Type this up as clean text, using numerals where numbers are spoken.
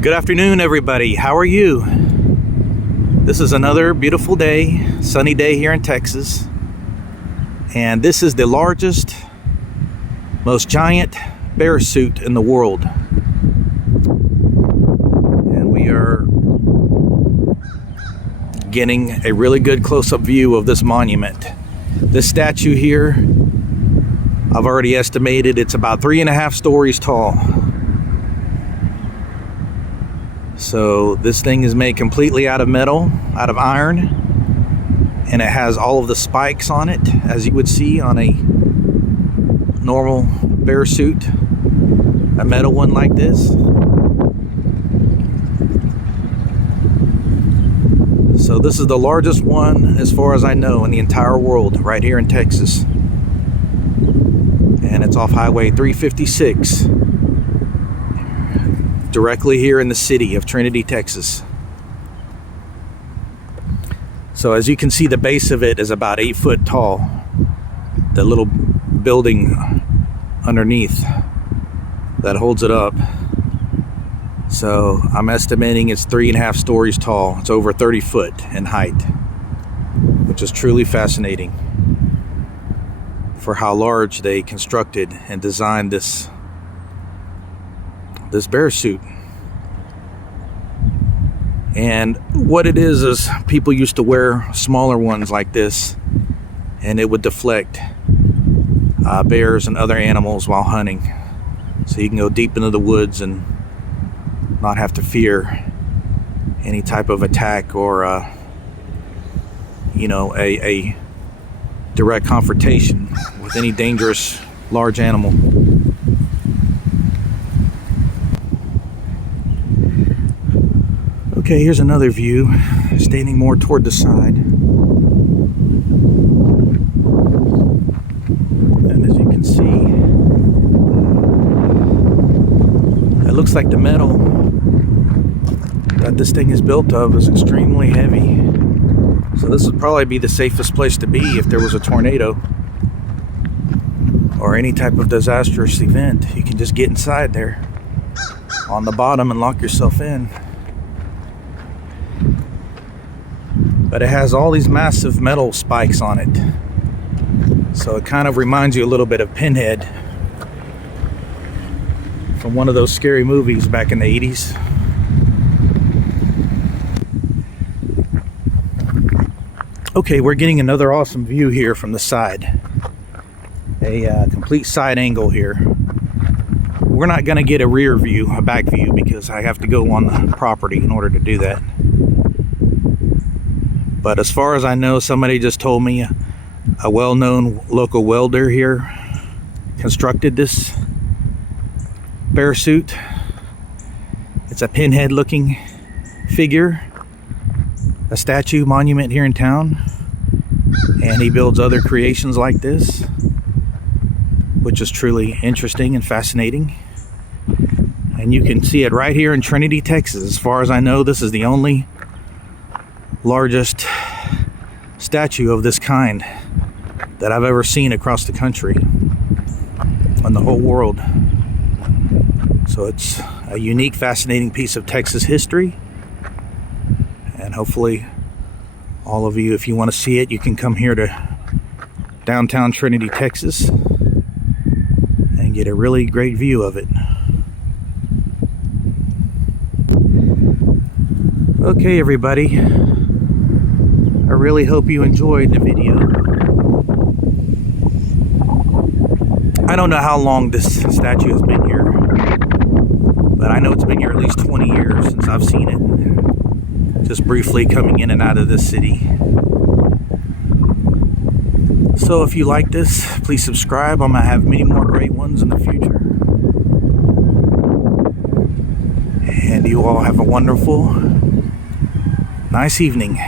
Good afternoon, everybody. How are you? This is another beautiful day, sunny day here in Texas. And this is the largest, most giant bear suit in the world. And we are getting a really good close-up view of this monument. This statue here, I've already estimated it's about 3.5 stories tall. So this thing is made completely out of metal, out of iron, and it has all of the spikes on it, as you would see on a normal bear suit, a metal one like this. So this is the largest one, as far as I know, in the entire world, right here in Texas. And it's off Highway 356. Directly here in the city of Trinity, Texas. So as you can see, the base of it is about 8 foot tall. The little building underneath that holds it up. So I'm estimating it's 3.5 stories tall. It's over 30 foot in height, which is truly fascinating for how large they constructed and designed this bear suit. And what it is people used to wear smaller ones like this, and it would deflect bears and other animals while hunting, so you can go deep into the woods and not have to fear any type of attack or a direct confrontation with any dangerous large animal. Okay, here's another view, standing more toward the side. And as you can see, it looks like the metal that this thing is built of is extremely heavy. So this would probably be the safest place to be if there was a tornado or any type of disastrous event. You can just get inside there on the bottom and lock yourself in. But it has all these massive metal spikes on it. So it kind of reminds you a little bit of Pinhead from one of those scary movies back in the 80s. Okay, we're getting another awesome view here from the side. A complete side angle here. We're not going to get a rear view, a back view, because I have to go on the property in order to do that. But as far as I know, somebody just told me a well-known local welder here constructed this bear suit. It's a pinhead looking figure, a statue monument here in town, and he builds other creations like this, which is truly interesting and fascinating. And you can see it right here in Trinity, Texas. As far as I know, this is the only largest statue of this kind that I've ever seen across the country and the whole world. So it's a unique, fascinating piece of Texas history, and hopefully all of you, if you want to see it, you can come here to downtown Trinity, Texas, and get a really great view of it. Okay, everybody, I really hope you enjoyed the video. I don't know how long this statue has been here, but I know it's been here at least 20 years since I've seen it, just briefly coming in and out of this city. So if you like this, please subscribe. I'm going to have many more great ones in the future. And you all have a wonderful, nice evening.